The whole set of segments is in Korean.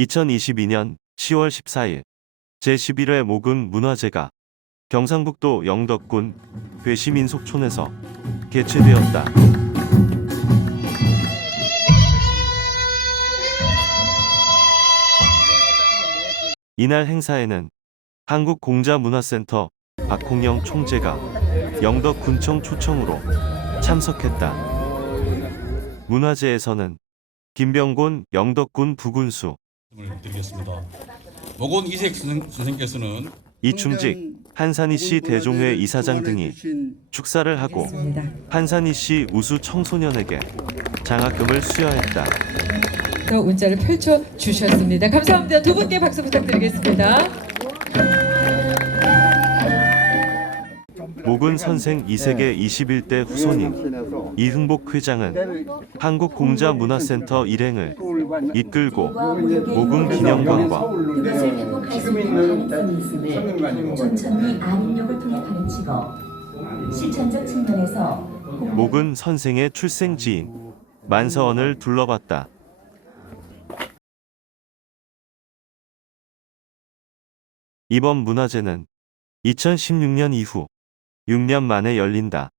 2022년 10월 14일 제11회 모금 문화제가 경상북도 영덕군 괴시민속촌에서 개최되었다. 이날 행사에는 한국공자문화센터 박홍영 총재가 영덕군청 초청으로 참석했다. 문화제에서는 김병곤 영덕군 부군수, 드리겠습니다. 모건 이색 선생, 선생께서는 이충직, 한산희 씨 대종회 이사장 등이 축사를 하고. 한산희 씨 우수 청소년에게 장학금을 수여했다. 또 문자를 펼쳐 주셨습니다. 감사합니다. 두 분께 박수 부탁드리겠습니다. 모근 선생 이세계 21대 후손인 이흥복 회장은 한국공자문화센터 일행을 이끌고 모금 기념관과 수 있는 가능성이 모근 선생의 출생지인 만서원을 둘러봤다. 이번 문화제는 2016년 이후 6년 만에 열린다.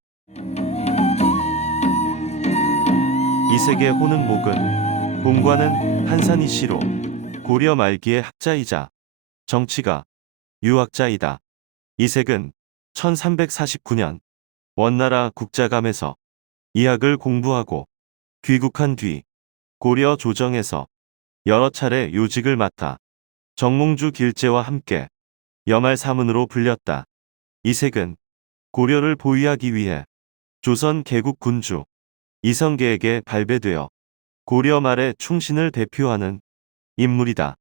이세계 호는 목은 본관은 한산이 씨로 고려 말기의 학자이자 정치가 유학자이다. 이색은 1349년 원나라 국자감에서 이학을 공부하고 귀국한 뒤 고려 조정에서 여러 차례 요직을 맡아 정몽주 길제와 함께 여말 사문으로 불렸다. 이색은 고려를 보위하기 위해 조선 개국 군주 이성계에게 발배되어 고려 말의 충신을 대표하는 인물이다.